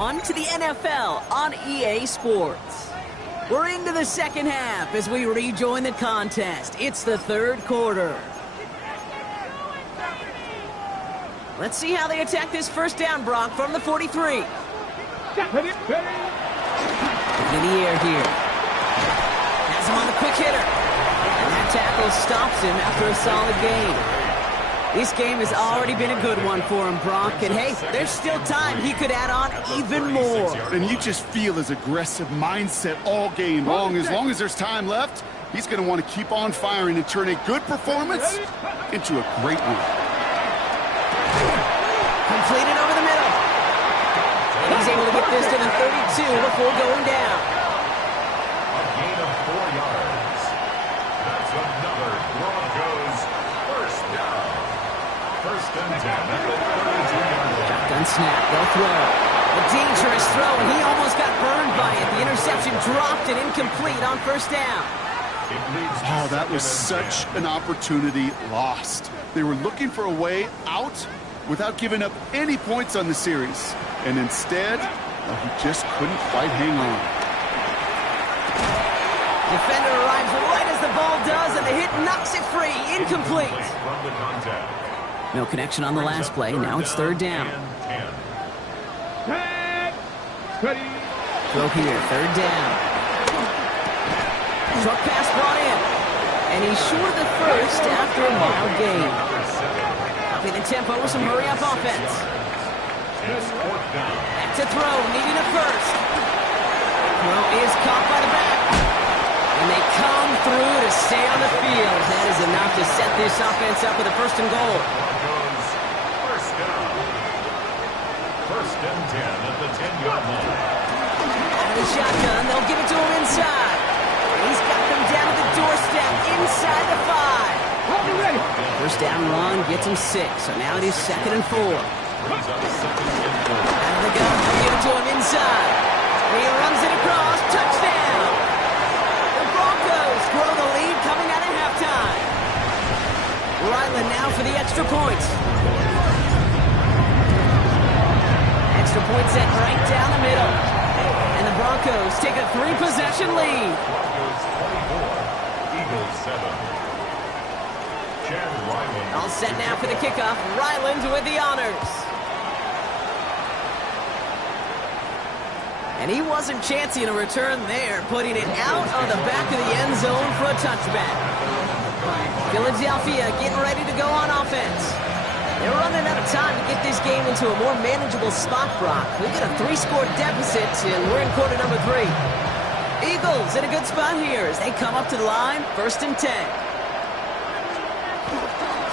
On to the NFL on EA Sports. We're into the second half as we rejoin the contest. It's the third quarter. Let's see how they attack this first down, Brock, from the 43. In the air here. Has him on the quick hitter. And that tackle stops him after a solid gain. This game has already been a good one for him, Brock. And, hey, there's still time. He could add on even more. And you just feel his aggressive mindset all game long. As long as there's time left, he's going to want to keep on firing and turn a good performance into a great one. Completed over the middle. And he's able to get this to the 32 before going down. A gain of 4 yards. That's another Broncos first down. First and 10 at the 32-yard line. Shotgun snap, they'll throw. A dangerous throw, and he almost got burned by it. The interception dropped and incomplete on first down. Oh, that was such an opportunity lost. They were looking for a way out without giving up any points on the series. And instead, he just couldn't quite hang on. Defender arrives right as the ball does, and the hit knocks it free. Incomplete. No connection on the last play. Now it's third down. Throw here, third down. Short pass brought in. And he's short of the first after a mild gain. Upping the tempo with some hurry-up offense. Back to throw, needing a first. Throw is caught by the back. And they come through to stay on the field. That is enough to set this offense up with a first and goal. First down. First and 10 at the 10-yard line. Out of the shotgun, they'll give it to him inside. He's got them down at the doorstep inside the 5. First down run gets him 6, so now it is second and 4. Brings up second and 4. Out of the gun, they'll give it to him inside. He runs it across, touchdown! The Broncos grow the lead coming out of halftime. Ryland now for the extra point. Extra point set right down the middle. And the Broncos take a 3-possession lead. Broncos 24, Eagles 7. Chad Ryland. All set now for the kickoff. Ryland with the honors. And he wasn't chancing a return there, putting it out on the back of the end zone for a touchback. Philadelphia getting ready to go on offense. They're running out of time to get this game into a more manageable spot, Brock. We got a 3-score deficit, and we're in quarter number 3. Eagles in a good spot here as they come up to the line, first and 10.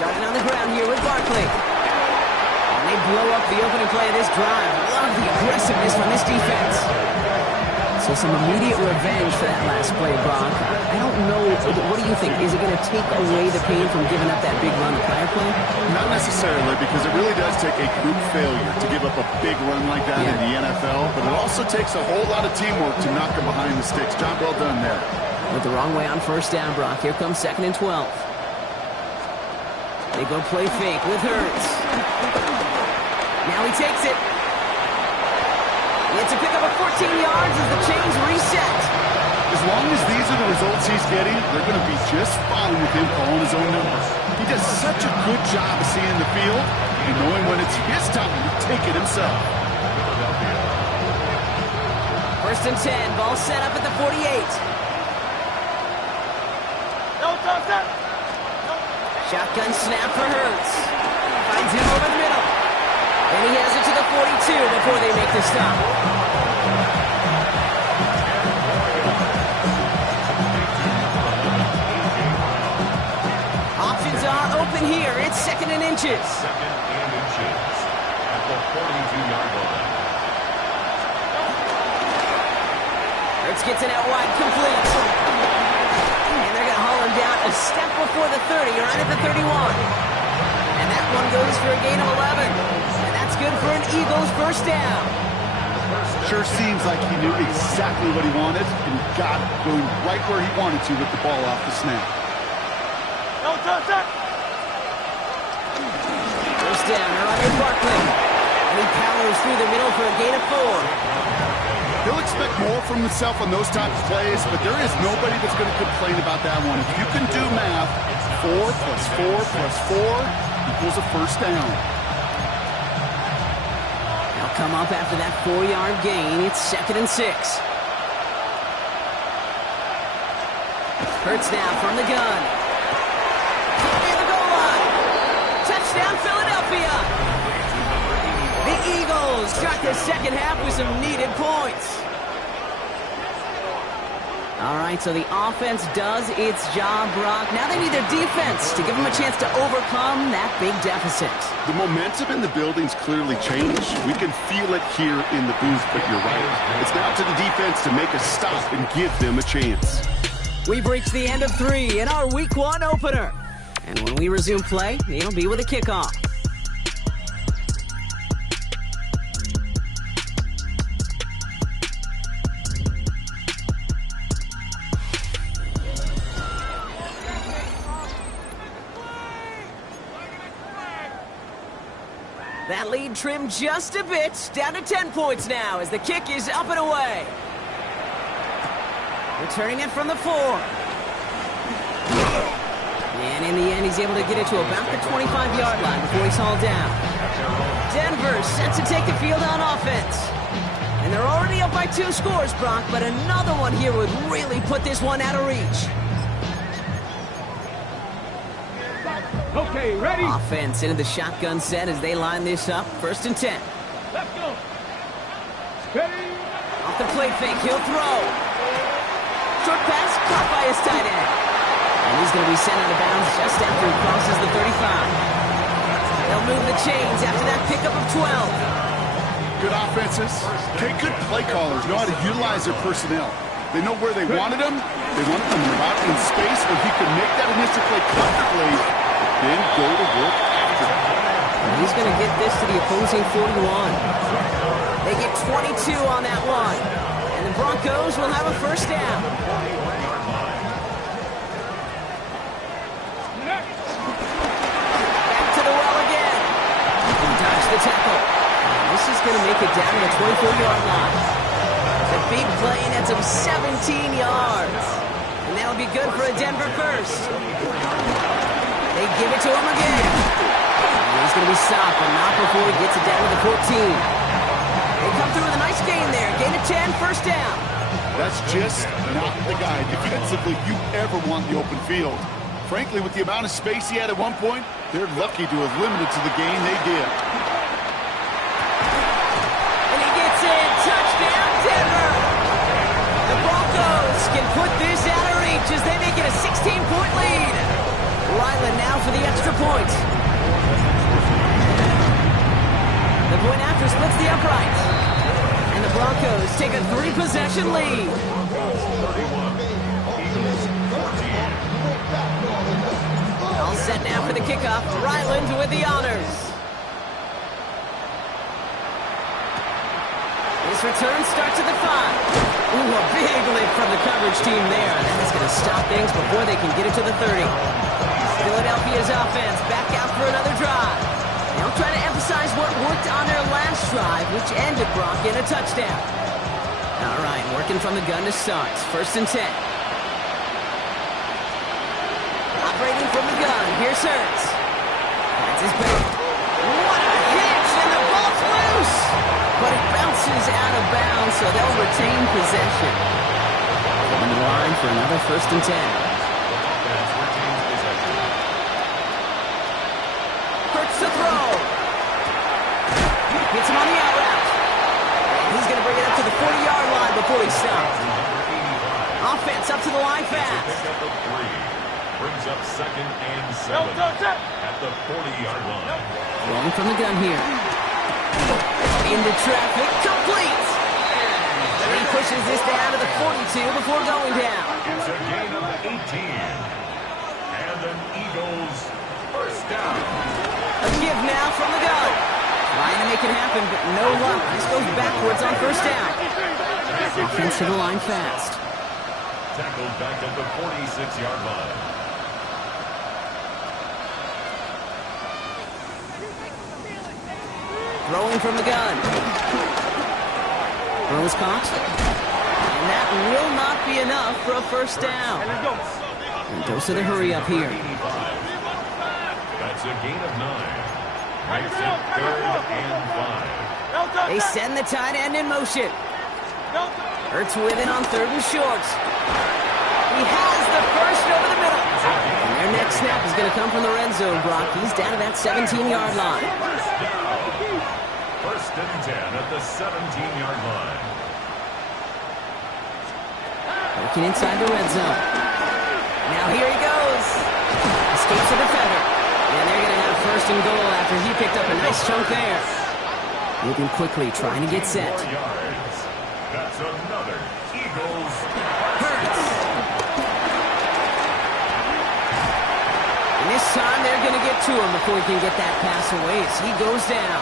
Starting on the ground here with Barkley. And they blow up the opening play of this drive. Love the aggressiveness from this defense. So some immediate revenge for that last play, Brock. I don't know. What do you think? Is it going to take away the pain from giving up that big run the prior play? Not necessarily, because it really does take a group failure to give up a big run like that in the NFL. But it also takes a whole lot of teamwork to knock them behind the sticks. Job well done there. Went the wrong way on first down, Brock. Here comes second and 12. They go play fake with Hurts. Now he takes it. It's a pickup of 14 yards as the chains reset. As long as these are the results he's getting, they're going to be just fine with him calling his own numbers. He does such a good job of seeing the field and knowing when it's his time to take it himself. First and 10, ball set up at the 48. Shotgun snap for Hurts. Finds him over the middle. And he has it to the 42 before they make the stop. Options are open here. It's second and inches. Second and inches at the 42-yard line. Hurts gets it out wide, complete. And they're going to haul him down a step before the 30, right at the 31. And that one goes for a gain of 11. And that's good for an Eagles first down. Sure seems like he knew exactly what he wanted, and he got it, going right where he wanted to with the ball off the snap. First down, they're under Barkley. And he powers through the middle for a gain of 4. He'll expect more from himself on those types of plays, but there is nobody that's going to complain about that one. If you can do math, 4 plus 4 plus 4 equals a first down. They'll come up after that 4-yard gain. It's 2nd and 6. Hurts now from the gun. Near the goal line. Touchdown, Philadelphia. The Eagles start the second half with some needed points. All right, so the offense does its job, Brock. Now they need their defense to give them a chance to overcome that big deficit. The momentum in the building's clearly changed. We can feel it here in the booth, but you're right. It's now to the defense to make a stop and give them a chance. We've reached the end of 3 in our Week 1 opener. And when we resume play, it'll be with a kickoff. That lead trimmed just a bit, down to 10 points now as the kick is up and away. Returning it from the 4. And in the end, he's able to get it to about the 25-yard line before he's hauled down. Denver set to take the field on offense. And they're already up by 2 scores, Brock, but another one here would really put this one out of reach. Okay, ready? Offense into the shotgun set as they line this up. 1st and 10. Let's go. Ready? Off the play fake, he'll throw. Short pass caught by his tight end. And he's going to be sent out of bounds just after he crosses the 35. They'll move the chains after that pickup of 12. Good offenses. Okay, good play callers know how to utilize their personnel. They know where they wanted them. They wanted them out in space where he could make that initial play comfortably, then go to work after. And he's going to get this to the opposing 41. They get 22 on that one. And the Broncos will have a first down. Back to the well again. He dodged the tackle. And this is going to make it down to the 24-yard line. The big play nets him 17 yards. And that'll be good for a Denver first. They give it to him again. And he's going to be stopped, but not before he gets it down to the 14. They come through with a nice gain there. Gain of 10, first down. That's just not the guy defensively you ever want the open field. Frankly, with the amount of space he had at one point, they're lucky to have limited to the gain they did. And he gets in. Touchdown, Denver. The Broncos can put this out of reach as they make it a 16-point lead. Ryland now for the extra point. The point after splits the uprights. And the Broncos take a 3-possession lead. All set now for the kickoff. Ryland with the honors. This return starts at the 5. Ooh, a big lift from the coverage team there. That is going to stop things before they can get it to the 30. Philadelphia's offense back out for another drive. They'll try to emphasize what worked on their last drive, which ended Brock in a touchdown. All right, working from the gun to start. 1st and 10. Operating from the gun, here's Hurts. That's his bait. What a hitch, and the ball's loose! But it bounces out of bounds, so they'll retain possession. On the line for another 1st and 10. Hurts to throw. Gets him on the out route. He's going to bring it up to the 40-yard line before he stops. Offense up to the line fast. Brings up 2nd and 7 at the 40-yard line. Rolling from the gun here. Into traffic, complete. And he pushes this down to the 42 before going down. It's a gain of 18. And an Eagles first down. A give now from the gun. Trying to make it happen, but no luck. This goes backwards on 1st down. Offense to the line fast. Tackled back at the 46-yard line. Throwing from the gun. Throws caught. And that will not be enough for a first down. And dose of the hurry up here. That's a gain of 9. Makes it 3rd and 5. They send the tight end in motion. Hurts with it on 3rd and short. He has the first over the middle. And their next snap is going to come from the red zone, Brock. He's down to that 17-yard line. First and 10 at the 17-yard line. Looking inside the red zone. Now here he goes. Escapes the defender. And they're going to have first and goal after he picked up a nice chunk there. Moving quickly, trying to get set. 4 yards. That's another Eagles. Hurts. And this time they're going to get to him before he can get that pass away as he goes down.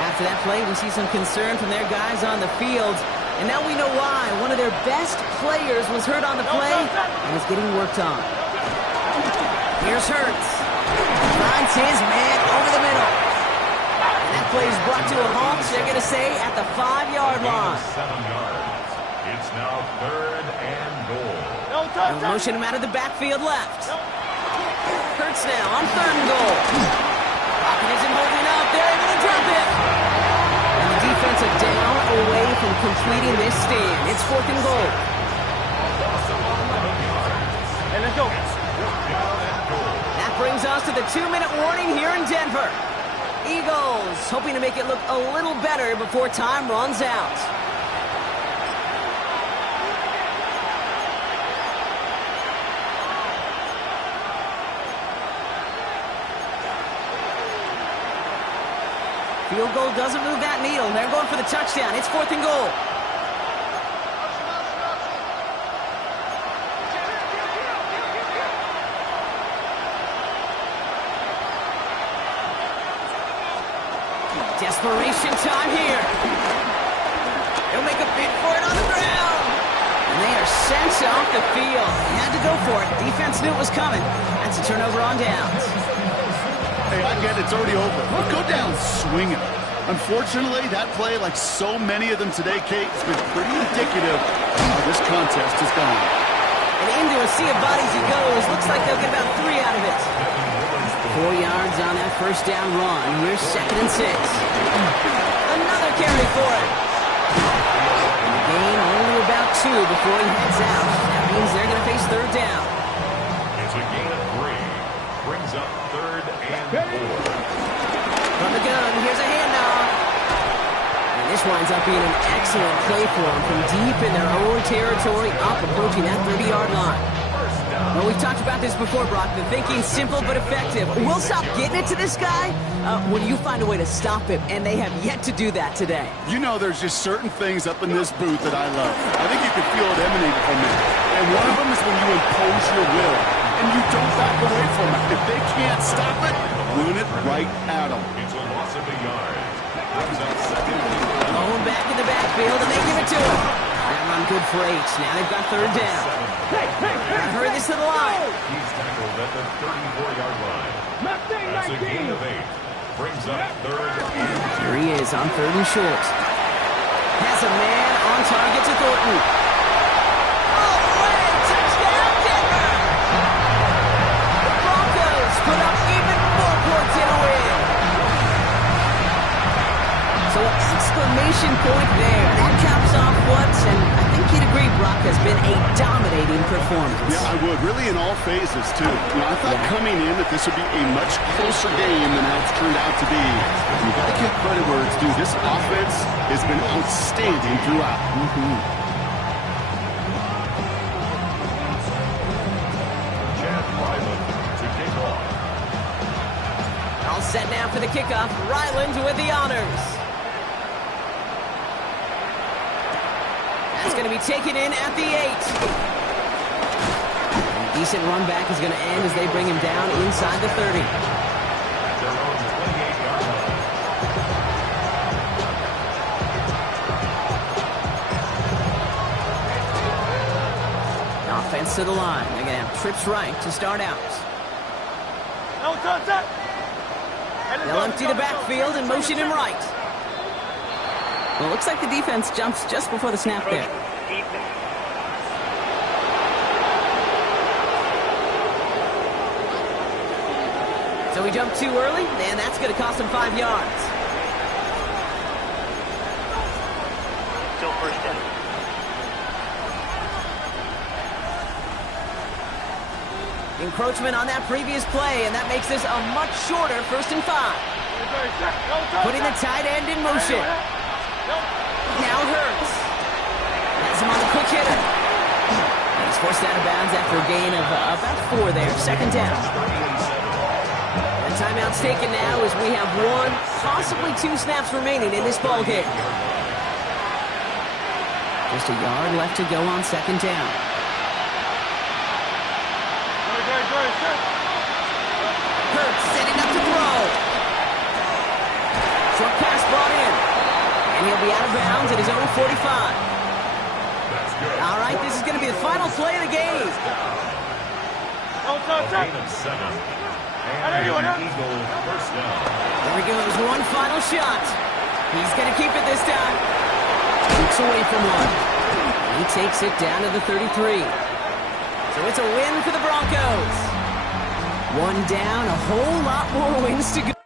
After that play, we see some concern from their guys on the field. And now we know why. One of their best players was hurt on the play and is getting worked on. Here's Hurts. Finds his man over the middle. And that play is brought to a halt, they're going to say, at the 5-yard line. 7 yards. It's now 3rd and goal. They'll motion him out of the backfield left. Hurts now on 3rd and goal. Pocket isn't holding up. They're able to drop it. And the defense are down away from completing this stand. It's 4th and goal. And let's go. That brings us to the 2-minute warning here in Denver. Eagles hoping to make it look a little better before time runs out. Field goal doesn't move that needle. They're going for the touchdown. It's 4th and goal. Desperation time here. They'll make a bid for it on the ground. And they are sent off the field. They had to go for it. Defense knew it was coming. That's a turnover on downs. Hey, I get it's already over. Go down swinging. Unfortunately, that play, like so many of them today, Kate, has been pretty indicative of how this contest has gone. And into a sea of bodies he goes. Looks like they'll get about 3 out of it. 4 yards on that first down run. Here's 2nd and 6. Another carry for it. Gain only about 2 before he heads out. That means they're going to face 3rd down. It's a gain of 3. Brings up 3rd and 4. From the gun, here's a handoff. And this winds up being an excellent play for them from deep in their own territory, up approaching that 30-yard line. Well, we've talked about this before, Brock. The thinking's simple but effective. We'll stop getting it to this guy when you find a way to stop him, and they have yet to do that today. You know, there's just certain things up in this booth that I love. I think you can feel it emanate from it. And one of them is when you impose your will, and you don't back away from it. If they can't stop it, run it right at them. It's a loss of a yard. Brings up 2nd and 4. Going back in the backfield, and they give it to him. That run good for 8. Now they've got 3rd down. Hurry this to the line. He's tackled at the 34-yard line. That's a gain of 8. Brings up 3rd and 2. Here he is on 3rd and short. Has a man on target to Thornton. All the way, touchdown Denver! The Broncos put up even more points in a win. So an exclamation point there. That caps off what, and I think you'd agree, Brock, has been a dominating performance. Yeah, I would. Really in all phases, too. You know, I thought coming in that this would be a much closer game than how it's turned out to be. You've got to give credit where it's due. This offense has been outstanding throughout. Chad Ryland to kick off. All set now for the kickoff. Ryland with the honors. That's going to be taken in at the 8. And a decent run back is going to end as they bring him down inside the 30. Their own 28-yard line. Offense to the line. They're going to have trips right to start out. No touch that. They'll empty the backfield and motion him right. Well, it looks like the defense jumps just before the snap there. So he jumped too early, and that's going to cost him 5 yards. Still first down. Encroachment on that previous play, and that makes this a much shorter 1st and 5. Putting the tight end in motion. Now Hurts. Has him on the quick hitter. And he's forced out of bounds after a gain of about 4 there. 2nd down. And timeout's taken now as we have 1, possibly 2 snaps remaining in this ball game. Just a yard left to go on 2nd down. Hurts setting up to throw. Short pass brought in. And he'll be out of bounds at his own 45. All right, this is going to be the final play of the game. Gain of 7. And Eagle first down. There he goes, one final shot. He's going to keep it this time. Keeps away from one. He takes it down to the 33. So it's a win for the Broncos. 1 down, a whole lot more wins to go.